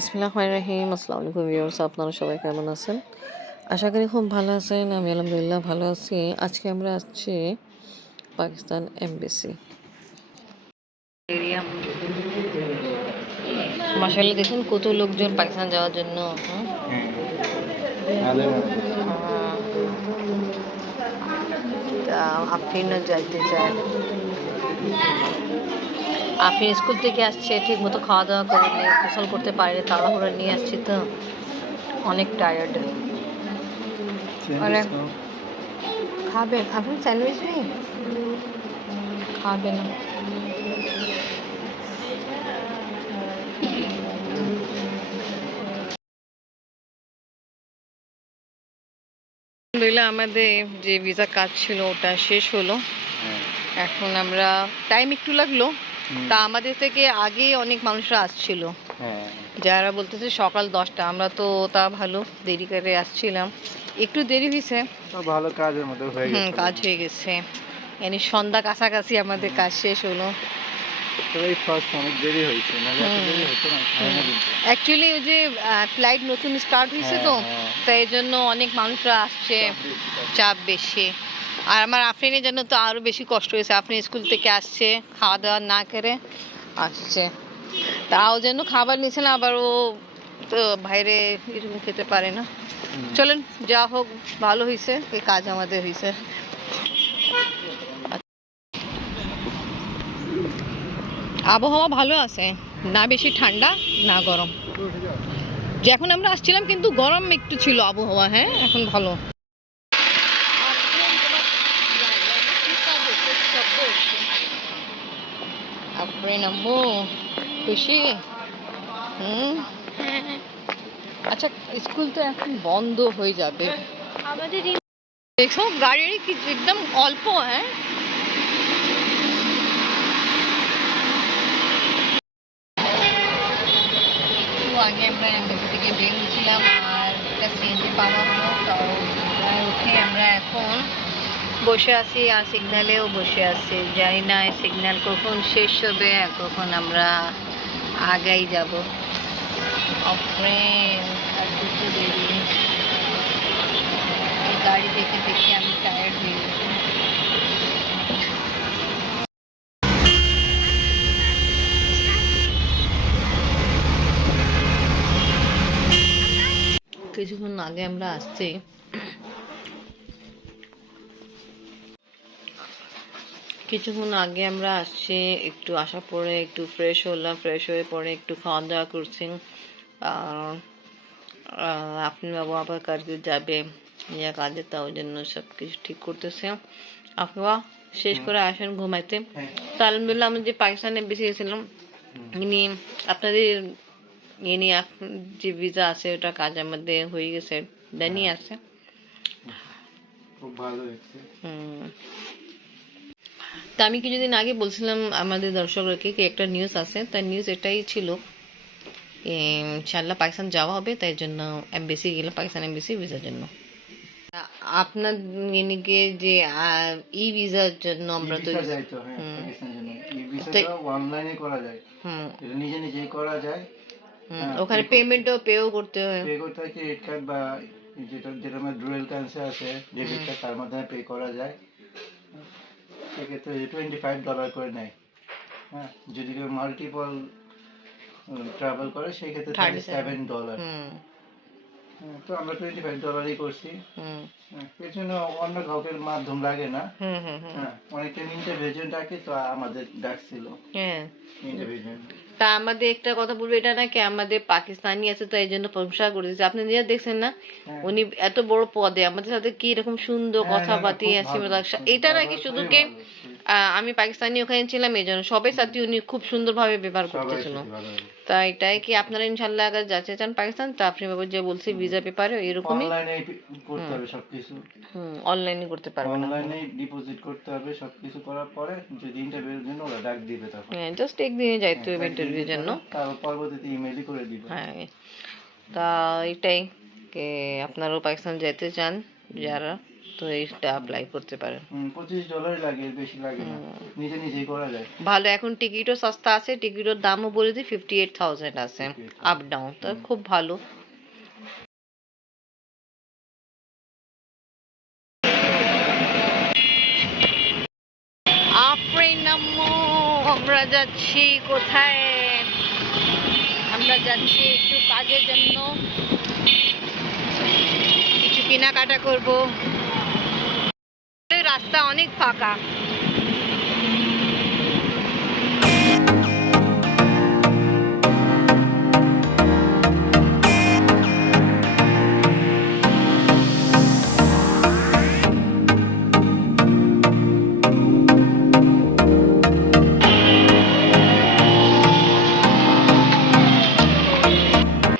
বিসমিল্লাহির রহিম। আসসালামু আলাইকুম ভিউয়ার্স, আপনারা সবাই কেমন আছেন? আশা করি খুব ভালো আছেন। আমি আলহামদুলিল্লাহ ভালো আছি। আজকে আমরা আসছি পাকিস্তান এমবেসি এরিয়া। মাশাআল্লাহ, দেখুন কত লোকজন পাকিস্তান যাওয়ার জন্য। আফরিনও যাইতে চায়। আফরিন স্কুল থেকে আসছে, ঠিক মতো খাওয়া দাওয়া করেনি, গোসল করতে পারেনি, তাড়াহুড়ো নিয়ে আসছি তো অনেক টায়ার্ড। অনেক খাবেন আপনি? স্যান্ডউইচ নেই? খাবেন? আলহামদুলিল্লাহ আমাদের যে ভিসা কাজ ছিল ওটা শেষ হলো। এখন আমরা টাইম একটু লাগলো, তা আমাদের থেকে আগে অনেক মানুষরা আসছিল, যারা বলতেছে সকাল 10টা। আমরা তো তা ভালো দেরি করে আসছিলাম, একটু দেরি হয়েছে, ভালো কাজের মধ্যে হয়ে গেছে। কাজ হয়ে গেছে, মানে সন্ধ্যা কাছাকাছি আমাদের কাজ শেষ হলো। অনেক দেরি হয়েছে, অ্যাকচুয়ালি ওই যে ফ্লাইট নতুন স্টার্ট হয়েছে তো, তাই এই জন্য অনেক মানুষরা আসছে, চাপ বেশি। আর আমার আফরিনের জন্য তো আরও বেশি কষ্ট হয়েছে। আফরিন স্কুল থেকে আসছে, খাওয়া দাওয়া না করে আসছে, তাও জন্য খাবার নিচ্ছে না, আবার ও তো বাইরে এরকম খেতে পারে না। চলেন, যা হোক ভালো হয়েছে, এই কাজ আমাদের হয়েছে। আবহাওয়া ভালো আছে, না বেশি ঠান্ডা না গরম। যখন আমরা আসছিলাম কিন্তু গরম একটু ছিল আবহাওয়া, হ্যাঁ এখন ভালো। আফরিন আম্মু খুশি? আচ্ছা, স্কুল তো এখন বন্ধ হয়ে যাবে আমাদের। দেখো গাড়ির কি একদম অল্প। হ্যাঁ, আগে আমরা এমবেসি থেকে বের হয়েছিলাম আর একটা সিএনজি পাওয়া হলো, তাও উঠে আমরা এখন বসে আছি আর সিগন্যালেও বসে আছি। জানি না সিগন্যাল কখন শেষ হবে আর কখন আমরা আগাই যাব। অফ্রেন্ড আর দুটো দেরি, এই গাড়ি দেখে দেখে আমি টায়ার্ড হয়ে গেছি। কিছুক্ষণ আগে আমরা আসছি, একটু আসার পরে একটু ফ্রেশ হলাম, ফ্রেশ হয়ে পরে একটু খাওয়া দাওয়া করছি। আপনি বাবু আবার কাজে যাবে ইয়া কাজে, তাও জন্য সব কিছু ঠিক করতেছে। আপনারা শেষ করে আসেন ঘুমাইতে। তো আলহামদুলিল্লাহ আমি যে পাকিস্তানে বেশি গেছিলাম, ইনি আপনাদের ইনি যে ভিসা আছে ওটা কাজ আমাদের হয়ে গেছে, ডানি আছে, খুব ভালো হয়েছে। তা আমি কিছুদিন আগে বলছিলাম আমাদের দর্শকদেরকে কি একটা নিউজ আছে, তার নিউজ এটাই ছিল, ইনশাআল্লাহ পাকিস্তান যাওয়া হবে, তাই জন্য এমবেসি গেলাম, পাকিস্তান এমবেসি ভিসার জন্য। আপনার ইনিকে যে ই ভিসার জন্য আমরা তো অনলাইনে করা যায়, এটা নিজে নিজেই করা যায়। ওখানে পেমেন্টও পেও করতে হয়, ক্রেডিট কার্ড বা যেটা আমার ডুয়েল কারেন্সি আছে, ডেবিট কার্ড, তার মাধ্যমে পে করা যায়। সেক্ষেত্রে $25 করে নেয়। হ্যাঁ, যদি কেউ মাল্টিপল ট্রাভেল করে সেই ক্ষেত্রে $7। তো আমরা $25 করছি। এর জন্য অন্য কাউকে মাধ্যম লাগে না। অনেকে ইন্টারভিউ ডাকে, তো আমাদের ডাকছিল ইন্টারভিউ। তা আমাদের একটা কথা বলবো, এটা নাকি আমাদের পাকিস্তানি আছে, তো এই জন্য প্রশংসা করেছে। আপনি নিজে দেখছেন না, উনি এত বড় পদে আমাদের সাথে কি রকম সুন্দর কথাবার্তা আছে। এটা নাকি শুধু কে আমি পাকিস্তানি ওখানে ছিলাম, এই জন্য সবাই সাথে উনি খুব সুন্দরভাবে ব্যবহার করতেছিল। তা এটাই কি আপনারা ইনশাল্লাহ আগে যাচ্ছে চান পাকিস্তান, তা আপনি বাবু যে বলছি ভিসা পেপারে এরকমই অনলাইনে করতে হবে সবকিছু। অনলাইনে করতে পারবেন, অনলাইনে ডিপোজিট করতে হবে। সবকিছু করার পরে যদি ইন্টারভিউর জন্য ওরা ডাক দিবে, তখন জাস্ট একদিনে যাইতে হবে ইন্টারভিউর জন্য, তারপর পরবর্তীতে ইমেইলই করে দিবে। হ্যাঁ, তা এটাই কে আপনারাও পাকিস্তান যেতে চান যারা, তো এইটা অ্যাপ্লাই করতে পারেন। $25 লাগে, এর বেশি লাগে না, নিজে নিজেই করা যায়। ভালো, এখন টিকিটও সস্তা আছে, টিকিটের দামও বলে দিই 58,000 আছে আপ ডাউন, তো খুব ভালো। আফরিন আম্মু, আমরা যাচ্ছি কোথায়? আমরা যাচ্ছি একটু কাজের জন্য, কিছু কেনাকাটা করব। রাস্তা অনেক ফাঁকা।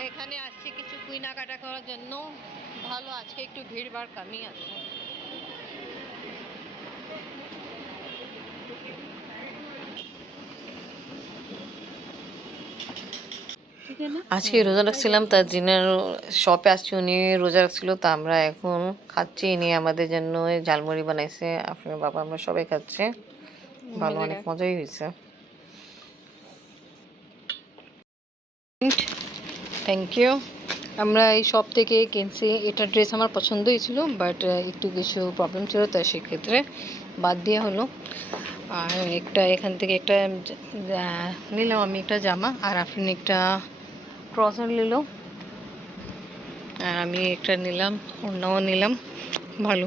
এখানে আসছি কিছু কেনাকাটা করার জন্য। ভালো, আজকে একটু ভিড় ভাড় কমই আছে। আজকে রোজা রাখছিলাম, তার জিনার শপে আসছি, উনি রোজা রাখছিল, তা আমরা এখন খাচ্ছি। ইনি আমাদের জন্য ঝালমুড়ি বানাইছে, আপনার বাবা আমরা সবাই খাচ্ছি। ভালো, অনেক মজাই হয়েছে। Thank you. আমরা এই শপ থেকে কিনছি, এটা ড্রেস আমার পছন্দ হয়েছিল, বাট একটু কিছু প্রবলেম ছিল, তাই সেক্ষেত্রে বাদ দিয়ে হলো। আর একটা এখান থেকে একটা নিলাম আমি, একটা জামা, আর আপনি একটা ট্রাউজার নিল, আর আমি একটা নিলাম, ওড়নাও নিলাম। ভালো।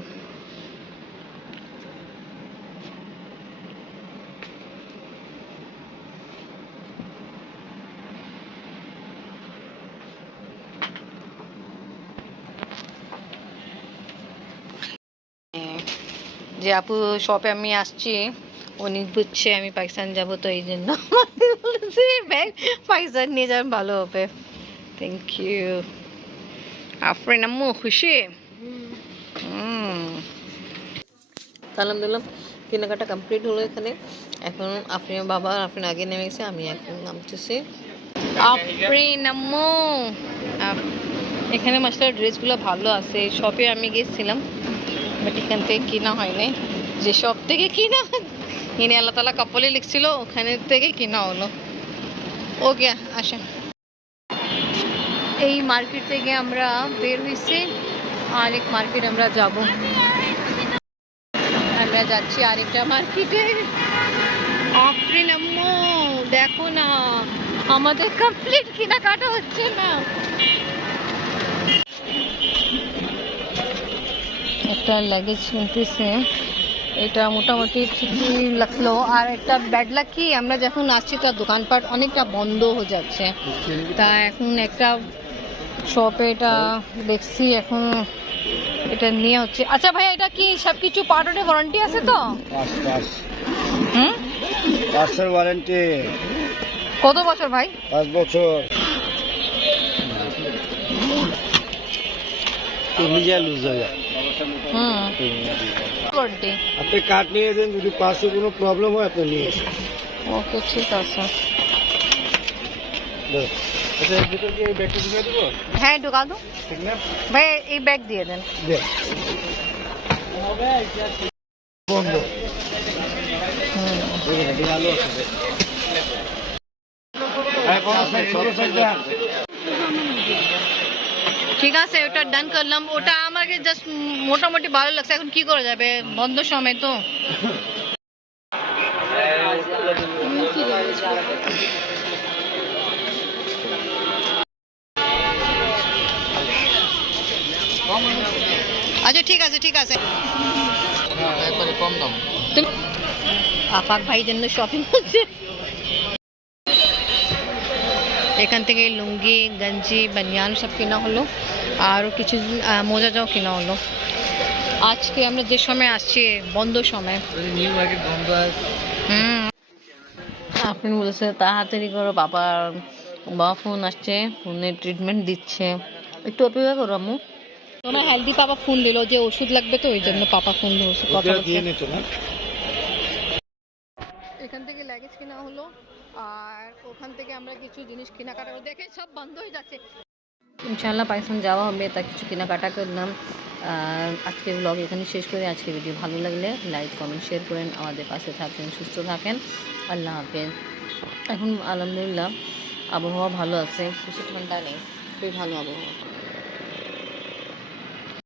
যে আপু শপে আমি আসছি, উনি বুঝছে আমি পাকিস্তান যাব, তো এই জন্য আমাকে বলেছে ব্যাগ পাকিস্তান নিয়ে যান, ভালো হবে। Thank you. আফরিন আম্মু খুশি? আলহামদুলিল্লাহ কেনাকাটা কমপ্লিট হলো এখানে। এখন আফরিনের বাবা, আফরিন আগে নেমে গেছে, আমি এখন নামতেছি। আফরিন আম্মু, এখানে মাসার ড্রেসগুলো ভালো আছে, শপে আমি গেছিলাম, বাট এখান থেকে কিনা হয় নাই। যে শপ থেকে কিনা, এনে আল্লাহ তালা কাপড়ে লিখছিল, ওখানে থেকে কিনা হলো। ওকে, আসেন। এই মার্কেট থেকে আমরা বের হয়েছি, আরেক মার্কেট আমরা যাব। আমরা যাচ্ছি আরেকটা মার্কেটে। আফরিন আম্মু দেখো না, আমাদের কমপ্লিট কেনাকাটা হচ্ছে না। একটা লাগেজ কিনতেছে, এটা মোটামুটি ঠিকই লাগলো। আর একটা ব্যাড লাক কি, আমরা যখন আসছি তার দোকানপাট অনেকটা বন্ধ হয়ে যাচ্ছে, তা এখন একটা শপে এটা দেখছি, এখন এটা নিয়ে হচ্ছে। আচ্ছা ভাই, এটা কি সব কিছু পার্টের ওয়ারেন্টি আছে তো? হুম, 5 বছর ওয়ারেন্টি। কত বছর ভাই? 5 বছর। তুমি যা লুজ হয়ে যায়। হুম, ওয়ারেন্টি। আপনি কার্ড নিয়ে যান, যদি পাশে কোনো প্রবলেম হয় আপনি নিয়ে আসেন। ওকে, ঠিক আছে। আচ্ছা, এর ভিতর কি এই ব্যাগটা ঢুকিয়ে দেবো? হ্যাঁ, ঢুকা দো ঠিক না ভাই, এই ব্যাগ দিয়ে দেন। বন্ধ। আলু আছে। ঠিক আছে, ওটা ডান করলাম। ওটা আমাকে জাস্ট মোটামুটি ভালো লাগছে, এখন কি করা যাবে, বন্ধ সময় তো। আচ্ছা, ঠিক আছে, ঠিক আছে। কম দাম। তুমি আফাক ভাই জন্য শপিং করছে, এখান থেকে লুঙ্গি, গঞ্জি, বানিয়ান সব কেনা হলো, আরও কিছু মোজা যাও কেনা হলো। আজকে আমরা যে সময় আসছি বন্ধ সময়। আপনি বলেছে তাড়াতাড়ি করো, বাবা ফোন আসছে, ফোনে ট্রিটমেন্ট দিচ্ছে, একটু অপেক্ষা করো আম্মু। তোমার হেলদি পাপা ফোন দিল যে ওষুধ লাগবে, তো ওই জন্য পাপা ফোন ধরছে, কথা বলছে। এখান থেকে লাগেজ কেনা হলো, আর ওখান থেকে আমরা কিছু জিনিস কেনাকাটা, দেখে সব বন্ধ হয়ে যাচ্ছে। ইনশাআল্লাহ পাকিস্তান যাওয়া হবে, তা কিছু কেনাকাটা করলাম। আজকের ব্লগ এখানে শেষ করে, আজকে ভিডিও ভালো লাগলে লাইক কমেন্ট শেয়ার করেন, আমাদের পাশে থাকেন, সুস্থ থাকেন। আল্লাহ হাফেজ। এখন আলহামদুলিল্লাহ আবহাওয়া ভালো আছে, বেশি ঠান্ডা নেই, খুবই ভালো আবহাওয়া।